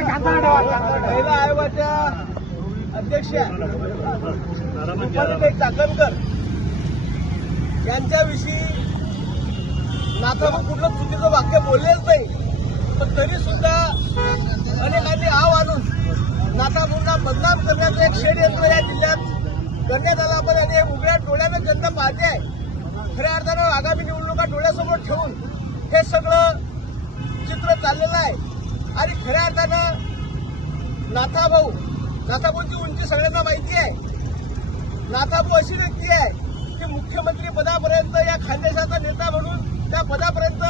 महिला आयोगाच्या अध्यक्ष चाकणकर यांच्याविषयी नाथाभाऊ कुठलं चुकीचं वाक्य बोललेच नाही पण तरी सुद्धा अनेकांनी आव आणून नाथाभाऊंना बदनाम करण्याचं एक षडयंत्र या जिल्ह्यात करण्यात आलं आपण आणि उघड्या डोळ्यानं जनता पाहते आहे खऱ्या अर्थानं आगामी निवडणुका डोळ्यासमोर ठेवून हे सगळं चित्र चाललेलं आहे. आणि खऱ्या अर्थानं नाथाभाऊ नाथाभाऊची उंची सगळ्यांना माहिती आहे. नाथाभाऊ अशी व्यक्ती आहे की मुख्यमंत्री पदापर्यंत या खानदेशाचा नेता म्हणून त्या पदापर्यंत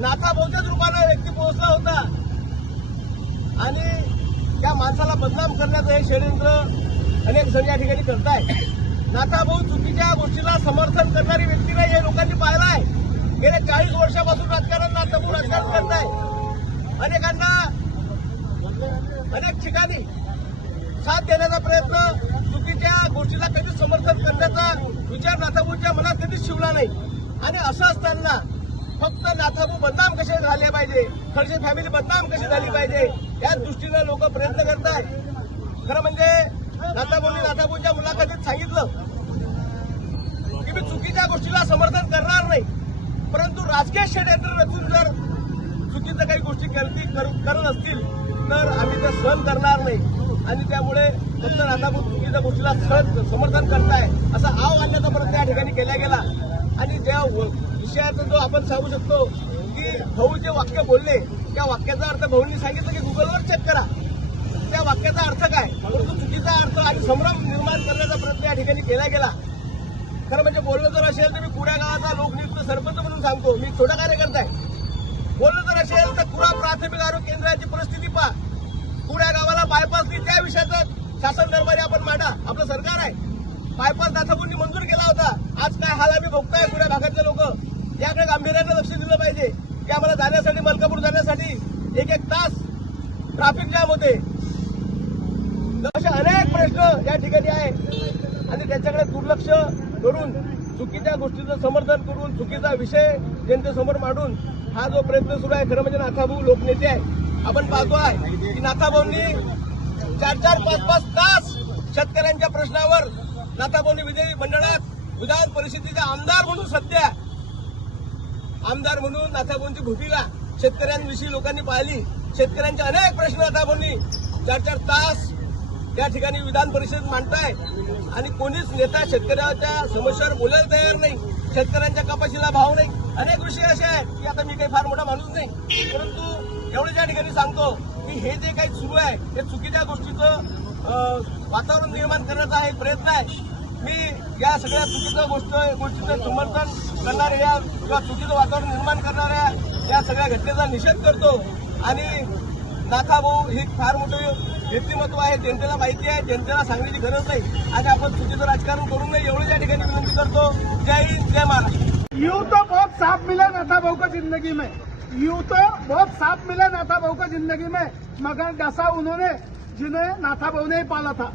नाथाभाऊच्याच रूपानं व्यक्ती पोहोचला होता. आणि त्या माणसाला बदनाम करण्याचं हे षडयंत्र अनेक जण या ठिकाणी करताय नाथाभाऊ चुकीच्या गोष्टीला समर्थन करणारी व्यक्ती नाही हे लोकांनी पाहिलं आहे. गेल्या चाळीस वर्षापासून राजकारण नातपूर राजकारण करताय अनेकांना अनेक ठिकाणी साथ देण्याचा प्रयत्न चुकीच्या गोष्टीला कधीच समर्थन करण्याचा विचार नाथापूरच्या मनात कधीच शिवला नाही. आणि असं असताना फक्त नाथाभाऊ बदनाम कसे झाले पाहिजे? खडसे फॅमिली बदनाम कशी झाली पाहिजे? या दृष्टीनं लोक प्रयत्न करत आहेत खरं म्हणजे नाथाभाऊंनी नाथाभाऊच्या मुलाखतीत सांगितलं की मी चुकीच्या गोष्टीला समर्थन करणार परंतु राजकीय षडयंत्र रचून जर चुकीचं काही गोष्टी करती कर- करत असतील तर आम्ही ते सहन करणार नाही. आणि त्यामुळे फक्त राधापूर चुकीच्या गोष्टीला सहज समर्थन करताय असा आव आणण्याचा प्रयत्न या ठिकाणी केला गेला. आणि ज्या विषयाचा जो आपण सांगू शकतो की भाऊ जे वाक्य बोलले त्या वाक्याचा अर्थ भाऊंनी सांगितलं की गुगलवर चेक करा. त्या वाक्याचा अर्थ काय? परंतु चुकीचा अर्थ आणि संभ्रम निर्माण करण्याचा प्रयत्न या ठिकाणी केला गेला. खरं म्हणजे बोलणं जर असेल तर मी कुड्या गावाचा लोकनियुक्त सरपंच म्हणून सांगतो. मी छोटा कार्यकर्ता आहे. बोलणं जर असेल तर कुडा प्राथमिक आरोग्य केंद्राची परिस्थिती पहा. कुड्या गावाला बायपास नाही त्या विषयाचं शासन दरबारी आपण मांडा. आपलं सरकार आहे. बायपास नाथापूरनी मंजूर केला होता. आज काय हाल आम्ही भोगताय कुड्या भागातले लोक. याकडे गांभीर्यानं लक्ष दिलं पाहिजे. की आम्हाला जाण्यासाठी मलकापूर जाण्यासाठी एक एक तास ट्रॅफिक जाम होते. असे अनेक प्रश्न या ठिकाणी आहे आणि त्याच्याकडे दुर्लक्ष करून चुकीच्या गोष्टीचं समर्थन करून चुकीचा विषय जनतेसमोर मांडून हा जो प्रयत्न सुरू आहे खरं म्हणजे नाथाभाऊ लोकनेते आहे. आपण पाहतो आहे की नाथाभाऊंनी चार चार पाच पाच तास शेतकऱ्यांच्या प्रश्नावर नाथाभाऊंनी विजयी मंडळात विधान परिषदेचे आमदार म्हणून सध्या आमदार म्हणून नाथाभाऊंची भूमिका शेतकऱ्यांविषयी लोकांनी पाहिली. शेतकऱ्यांचे अनेक प्रश्न नाथाभाऊंनी चार चार तास या ठिकाणी विधान परिषद मांडताय. आणि कोणीच नेता शेतकऱ्याच्या समस्यावर बोलायला तयार नाही. शेतकऱ्यांच्या कपाशीला भाव नाही. अनेक विषय असे आहेत की आता मी काही फार मोठा माणूस नाही. परंतु एवढं ज्या ठिकाणी सांगतो की हे जे काही सुरू आहे हे चुकीच्या गोष्टीचं वातावरण निर्माण करण्याचा हा एक प्रयत्न आहे. मी या सगळ्या चुकीच्या गोष्ट गोष्टीचं समर्थन करणाऱ्या किंवा चुकीचं वातावरण निर्माण करणाऱ्या या सगळ्या घटनेचा निषेध करतो. आणि नाथाभाऊ ही फार मोठे व्यक्तिमत्व आहे. जनतेला माहिती आहे. जनतेला सांगण्याची गरज नाही. आणि आपण चुकीचं राजकारण करू नये एवढं या ठिकाणी विनंती करतो. जय हिंद जय महाराष्ट्र. यू तो बहुत साफ मिला नाथाभाऊ का जिंदगी में. यू तो बहुत साफ मिला नाथा का जिंदगी में. मगर डसा उन्होंने जिन्हें नाथा भाऊ ने पाला था.